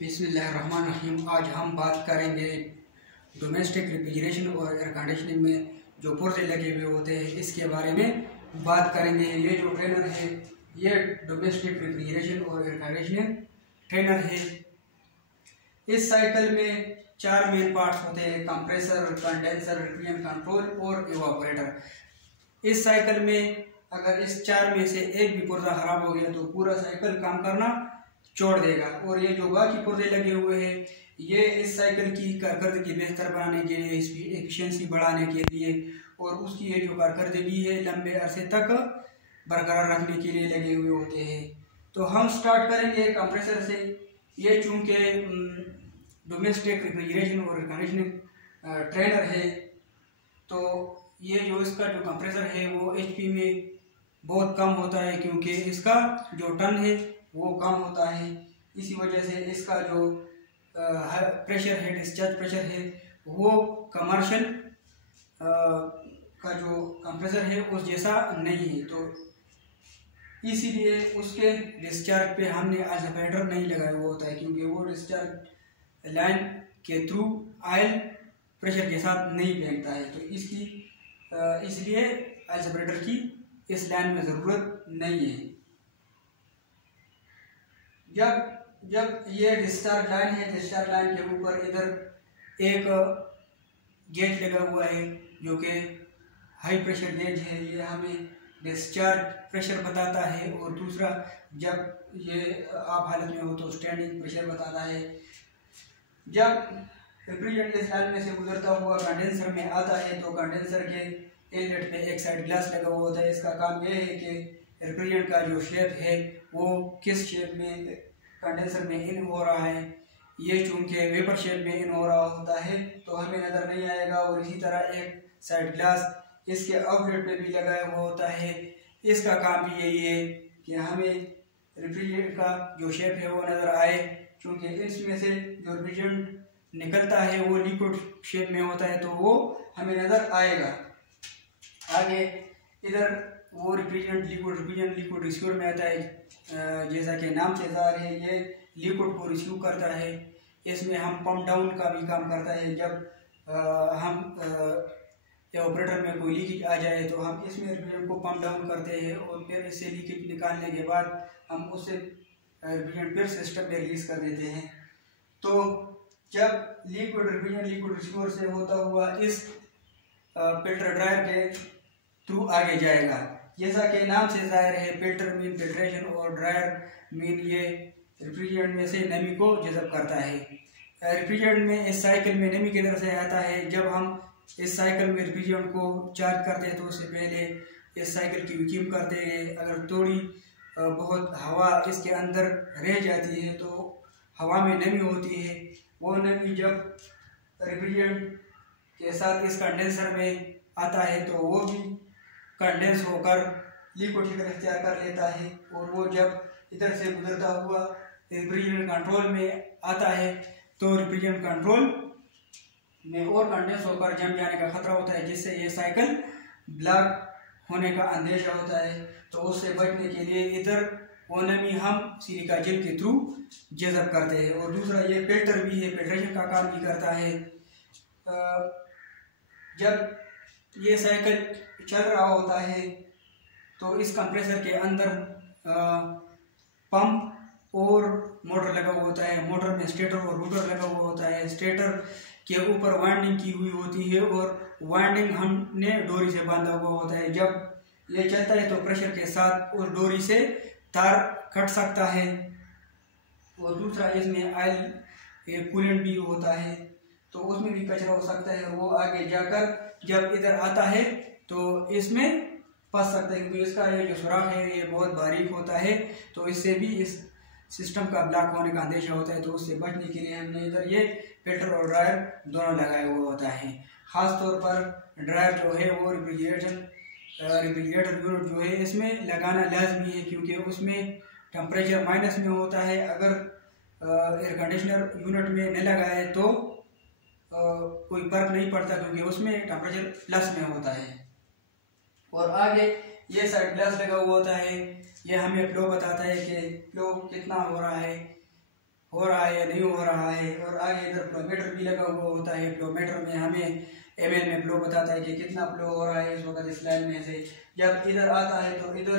बिस्मिल्लाहिर्रहमानिर्रहीम। आज हम बात करेंगे डोमेस्टिक रेफ्रिजरेशन और एयर कंडीशनिंग में जो पुर्जे लगे हुए होते हैं इसके बारे में बात करेंगे। ये जो ट्रेनर है ये डोमेस्टिक रेफ्रिजरेशन और एयर कंडीशनिंग ट्रेनर है। इस साइकिल में 4 मेन पार्ट्स होते हैं: कंप्रेसर, कंडेंसर, रेफ्रिजरेशन कंट्रोल और इवापोरेटर। इस साइकिल में अगर इस 4 में से एक भी पुर्जा खराब हो गया तो पूरा साइकिल काम करना छोड़ देगा। और ये जो बाकी पुर्जे लगे हुए हैं ये इस साइकिल की कारकर्दगी बेहतर बनाने के लिए, इसकी एफिशिएंसी बढ़ाने के लिए और उसकी ये जो कारकर्दगी है लंबे अरसे तक बरकरार रखने के लिए लगे हुए होते हैं। तो हम स्टार्ट करेंगे कंप्रेसर से। ये चूँकि डोमेस्टिक रेफ्रिजरेशन और कंडीशनिंग ट्रेनर है तो ये जो इसका जो कंप्रेसर है वो एचपी में बहुत कम होता है, क्योंकि इसका जो टन है वो कम होता है। इसी वजह से इसका जो प्रेशर है, डिस्चार्ज प्रेशर है, वो कमर्शियल का जो कंप्रेसर है उस जैसा नहीं है। तो इसीलिए उसके डिस्चार्ज पे हमने एब्जॉर्बर नहीं लगाया हुआ होता है, क्योंकि वो डिस्चार्ज लाइन के थ्रू ऑयल प्रेशर के साथ नहीं फेंकता है। तो इसलिए एब्जॉर्बर की इस लाइन में ज़रूरत नहीं है। जब ये डिस्चार्ज लाइन है, डिस्चार्ज लाइन के ऊपर इधर एक गेज लगा हुआ है जो कि हाई प्रेशर गेज है। ये हमें डिस्चार्ज प्रेशर बताता है। और दूसरा, जब ये आप हालत में हो तो स्टैंडिंग प्रेशर बताता है। जब रेफ्रिजरेंट इस लाइन में से गुजरता हुआ कंडेंसर में आता है तो कंडेंसर के इनलेट पे एक साइड ग्लास लगा हुआ होता है। इसका काम यह है कि रेफ्रिजरेंट का जो शेप है वो किस शेप में कंडेंसर में इन हो रहा है। ये चूंकि वेपर शेप में इन हो रहा होता है तो हमें नज़र नहीं आएगा। और इसी तरह एक साइड ग्लास इसके आउटलेट पे भी लगाया हुआ होता है। इसका काम भी यही है कि हमें रेफ्रिजरेंट का जो शेप है वो नज़र आए, क्योंकि इसमें से जो रेफ्रिजरेंट निकलता है वो लिक्विड शेप में होता है तो वो हमें नज़र आएगा। आगे इधर वो रेफ्रिजरेंट लिक्विड रिसीवर में आता है। जैसा कि नाम से ज़ाहिर है ये लिक्विड को रिसीव करता है। इसमें हम पंप डाउन का भी काम करता है। जब हम ऑपरेटर में कोई लीकेज आ जाए तो हम इसमें रेफ्रिजरेंट को पंप डाउन करते हैं और फिर इससे लीकेज निकालने के बाद हम उससे रेफ्रिजरेंट फिर सिस्टम में रिलीज कर देते हैं। तो जब रेफ्रिजरेंट लिक्विड रिसीवर से होता हुआ इस फिल्टर ड्रायर के थ्रू आगे जाएगा। जैसा कि नाम से जाहिर है, फिल्टर मीन फिल्ट्रेशन और ड्रायर मीन ये रेफ्रिजरेंट में से नमी को जज़ब करता है। रेफ्रिजरेंट में इस साइकिल में नमी किधर से आता है? जब हम इस साइकिल में रेफ्रिजरेंट को चार्ज करते हैं तो उससे पहले इस साइकिल की वैक्यूम करते हैं। अगर थोड़ी बहुत हवा इसके अंदर रह जाती है तो हवा में नमी होती है। वो नमी जब रेफ्रिजरेंट के साथ इस कंडेंसर में आता है तो वो भी कंडेंस होकर लिक्विड शिकर इख्तियार कर लेता है। और वो जब इधर से गुजरता हुआ रेफ्रिजरेंट कंट्रोल में आता है तो रेफ्रिजरेंट कंट्रोल में और कंडेंस होकर जम जाने का खतरा होता है, जिससे ये साइकिल ब्लॉक होने का अंदेशा होता है। तो उससे बचने के लिए इधर वो नमी हम सिलिका जेल के थ्रू जज़ब करते हैं। और दूसरा, ये फिल्टर भी है, फिल्ट्रेशन का काम भी करता है। जब ये साइकिल चल रहा होता है तो इस कंप्रेसर के अंदर पंप और मोटर लगा हुआ होता है। मोटर में स्टेटर और रोटर लगा हुआ होता है। स्टेटर के ऊपर वाइंडिंग की हुई होती है और वाइंडिंग हमने डोरी से बांधा हुआ होता है। जब ये चलता है तो प्रेशर के साथ उस डोरी से तार कट सकता है। और दूसरा, इसमें ऑयल कूलेंट भी होता है तो उसमें भी कचरा हो सकता है। वो आगे जाकर जब इधर आता है तो इसमें फंस सकता है, क्योंकि इसका ये जो सुराख है ये बहुत बारीक होता है। तो इससे भी इस सिस्टम का ब्लॉक होने का अंदेशा होता है। तो उससे बचने के लिए हमने इधर ये फिल्टर और ड्रायर दोनों लगाए हुए होता है। ख़ास तौर पर ड्रायर जो है वो रेफ्रिजरेटर यूनिट जो है इसमें लगाना लाजमी है, क्योंकि उसमें टेम्परेचर माइनस में होता है। अगर एयर कंडीशनर यूनिट में न लगाए तो कोई फर्क नहीं पड़ता, क्योंकि उसमें टेम्परेचर प्लस में होता है। और आगे ये साइड ग्लास लगा हुआ होता है। ये हमें फ्लो बताता है कि फ्लो कितना हो रहा है। हो रहा है या नहीं हो रहा है। और आगे इधर फ्लोमीटर भी लगा हुआ होता है। फ्लोमीटर में हमें ml में फ्लो बताता है कि कितना फ्लो हो रहा है इस वक्त इस लाइन में से। जब इधर आता है तो इधर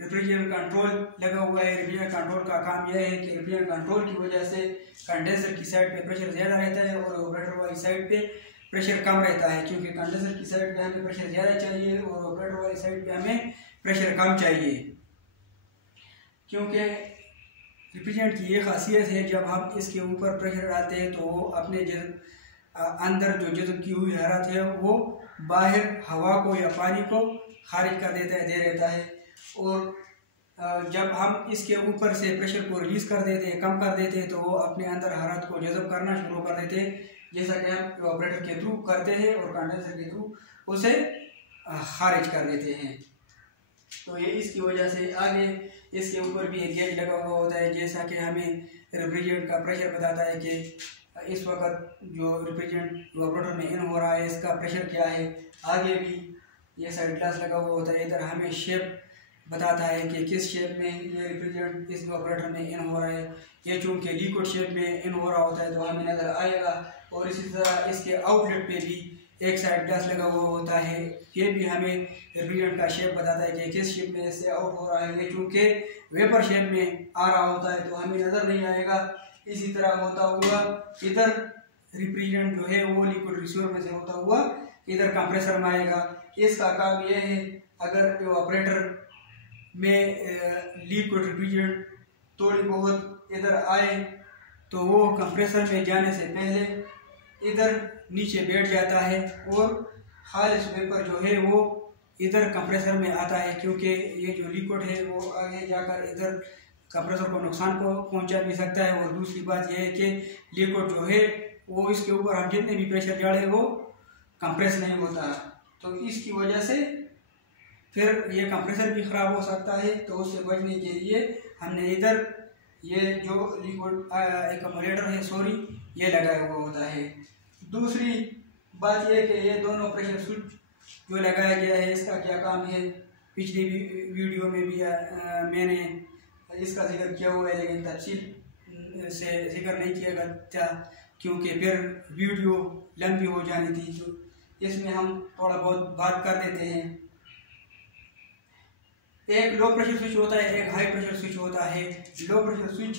रेफ्रिजरेटर कंट्रोल लगा हुआ है। रेफ्रिजरेटर कंट्रोल का काम यह है कि रेफ्रिजरेटर कंट्रोल की वजह से कंडेंसर की साइड पे प्रेशर ज़्यादा रहता है और ऑपरेटर वाली साइड पे प्रेशर कम रहता है, क्योंकि कंडेंसर की साइड पे हमें प्रेशर ज़्यादा चाहिए और ऑपरेटर वाली साइड पे हमें प्रेशर कम चाहिए। क्योंकि रेफ्रिजरेंट की ये खासियत है, जब हम इसके ऊपर प्रेशर डालते हैं तो वो अपने अंदर जो जज़्ब की हुई हरारत है वो बाहर हवा को या पानी को खारिज कर देता है, दे रहता है। और जब हम इसके ऊपर से प्रेशर को रिलीज़ कर देते हैं, कम कर देते हैं, तो वो अपने अंदर हरारत को जज़ब करना शुरू कर देते हैं, जैसा कि हम ऑपरेटर के थ्रू करते हैं और कंडेंसर के थ्रू उसे खारिज कर देते हैं। तो ये इसकी वजह से आगे इसके ऊपर भी एक गेज लगा हुआ होता है, जैसा कि हमें रेफ्रिजरेंट का प्रेशर बताता है कि इस वक्त जो रेफ्रिजरेंट ऑपरेटर में इन हो रहा है इसका प्रेशर क्या है। आगे भी ये साइड ग्लास लगा हुआ होता है, इधर हमें शेप बताता है कि किस शेप में ये रेफ्रिजरेंट इस ऑपरेटर में इन हो रहा है। ये चूँकि लिक्विड शेप में इन हो रहा होता है तो हमें नज़र आएगा। और इसी तरह इसके आउटलेट पे भी एक साइड ग्लास लगा हुआ होता है, ये भी हमें रेफ्रिजरेंट का शेप बताता है कि किस शेप में इससे आउट हो रहा है। ये चूँकि वेपर शेप में आ रहा होता है तो हमें नज़र नहीं आएगा। इसी तरह होता हुआ इधर रेफ्रिजरेंट जो है वो लिक्विड रिसीवर में से होता हुआ इधर कंप्रेसर में आएगा। इसका काम यह है, अगर ऑपरेटर में लिक्विड रेफ्रिजरेंट थोड़ी बहुत इधर आए तो वो कंप्रेसर में जाने से पहले इधर नीचे बैठ जाता है और खालिस वेपर जो है वो इधर कंप्रेसर में आता है, क्योंकि ये जो लिक्विड है वो आगे जाकर इधर कंप्रेसर को नुकसान को पहुंचा भी सकता है। और दूसरी बात यह है कि लिक्विड जो है वो इसके ऊपर हम जितने भी प्रेशर डालें वो कंप्रेस नहीं होता, तो इसकी वजह से फिर ये कंप्रेसर भी ख़राब हो सकता है। तो उससे बचने के लिए हमने इधर ये जो लिक्विड एक्यूमुलेटर है ये लगाया हुआ होता है। दूसरी बात यह कि ये दोनों प्रेशर स्विच जो लगाया गया है इसका क्या काम है, पिछली वीडियो में भी मैंने इसका जिक्र किया हुआ है, लेकिन तफसील से जिक्र नहीं किया गया क्योंकि फिर वीडियो लंबी हो जानी थी। तो इसमें हम थोड़ा बहुत बात कर देते हैं। एक लो प्रेशर स्विच होता है, एक हाई प्रेशर स्विच होता है। Low pressure switch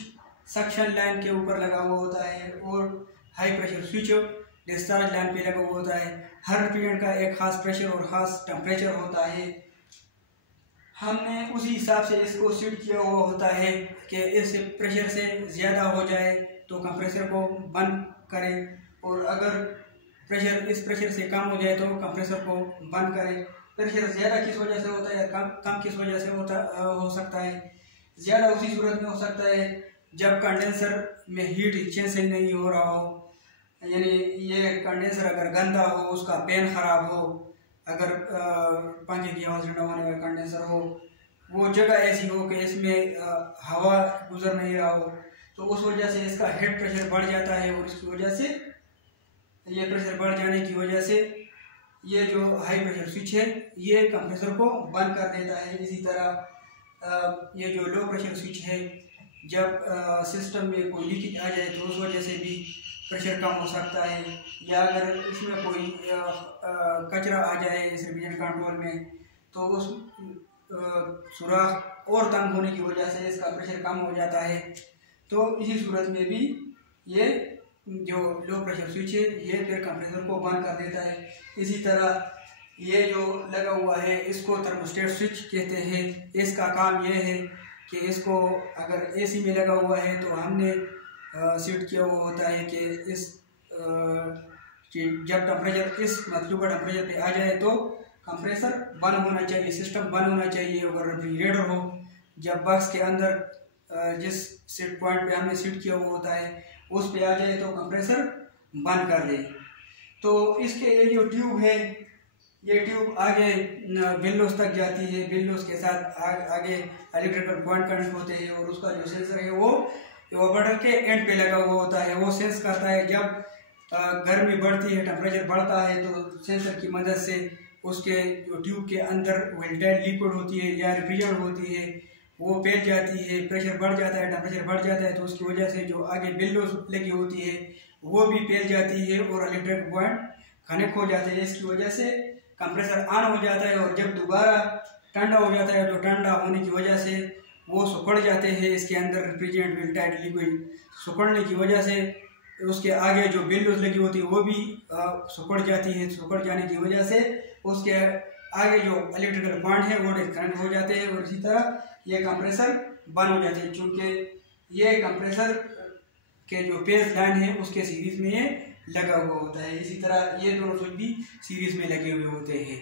suction line के ऊपर लगा हुआ होता है और high pressure switch discharge line पे लगा हुआ होता है। हर रेफ्रिजरेंट का एक खास प्रेशर और खास टेम्परेचर होता है। हमने उसी हिसाब से इसको सेट किया हुआ होता है कि इस प्रेशर से ज़्यादा हो जाए तो कंप्रेसर को बंद करें, और अगर प्रेशर इस प्रेशर से कम हो जाए तो कंप्रेसर को बंद करें। प्रेशर ज़्यादा किस वजह से होता है, कम किस वजह से हो सकता है। ज़्यादा उसी सूरत में हो सकता है जब कंडेंसर में हीट एक्सचेंज सही नहीं हो रहा हो, यानी ये कंडेंसर अगर गंदा हो, उसका पेन ख़राब हो, अगर पंखे की आवाज़ ठंडा होने वाला कंडेंसर हो, वो जगह ऐसी हो कि इसमें हवा गुजर नहीं रहा हो, तो उस वजह से इसका हेड प्रेशर बढ़ जाता है और इसकी वजह से ये प्रेशर बढ़ जाने की वजह से ये जो हाई प्रेशर स्विच है ये कंप्रेसर को बंद कर देता है। इसी तरह ये जो लो प्रेशर स्विच है, जब सिस्टम में कोई लीकेज आ जाए तो उस वजह से भी प्रेशर कम हो सकता है, या अगर इसमें कोई कचरा आ जाए इस रेफ्रिजरेंट कंट्रोल में तो उस सुराख और तंग होने की वजह से इसका प्रेशर कम हो जाता है। तो इसी सूरत में भी ये जो लो प्रेशर स्विच है ये फिर कंप्रेसर को बंद कर देता है। इसी तरह ये जो लगा हुआ है इसको थर्मोस्टेट स्विच कहते हैं। इसका काम ये है कि इसको अगर एसी में लगा हुआ है तो हमने सेट किया हुआ होता है कि इस जब टेम्परेचर इस मतलब टेम्परेचर पे आ जाए तो कंप्रेसर बंद होना चाहिए, सिस्टम बंद होना चाहिए। अगर रेफ्रिजरेटर हो, जब बॉक्स के अंदर जिस सेट पॉइंट पे हमने सेट किया हुआ होता है उस पे आ जाए तो कंप्रेसर बंद कर दे। तो इसके ये जो ट्यूब है ये ट्यूब आगे बिल्लोस तक जाती है, बिल्लोस के साथ आगे इलेक्ट्रिकल पॉइंट कनेक्ट होते हैं और उसका जो सेंसर है वो ऑपरेटर के एंड पे लगा हुआ होता है। वो सेंस करता है जब गर्मी बढ़ती है, टेम्परेचर बढ़ता है तो सेंसर की मदद से उसके जो ट्यूब के अंदर वेल्डेड लिक्विड होती है या रेफ्रिजरेंट होती है वो फैल जाती है, प्रेशर बढ़ जाता है, टेम्परेचर बढ़ जाता है, तो उसकी वजह से जो आगे विंडोज लगी होती है वो भी फैल जाती है और इलेक्ट्रिक पॉइंट कनेक्ट हो जाते हैं। इसकी वजह से कंप्रेसर ऑन हो जाता है और जब दोबारा ठंडा हो जाता है तो ठंडा होने की वजह से वो सिकुड़ जाते हैं। इसके अंदर रेफ्रिजरेंट विल टाइट लिक्विड सिकुड़ने की वजह से उसके आगे जो विंडोज लगी होती है वो भी सिकुड़ जाती है। सिकुड़ जाने की वजह से उसके आगे जो इलेक्ट्रिकल पॉइंट है वो डिस्कनेक्ट हो जाते हैं और इसी तरह ये कंप्रेसर बंद हो जाते हैं, चूँकि ये कंप्रेसर के जो पेज लाइन है उसके सीरीज में ये लगा हुआ होता है। इसी तरह ये दोनों स्विच भी सीरीज में लगे हुए होते हैं।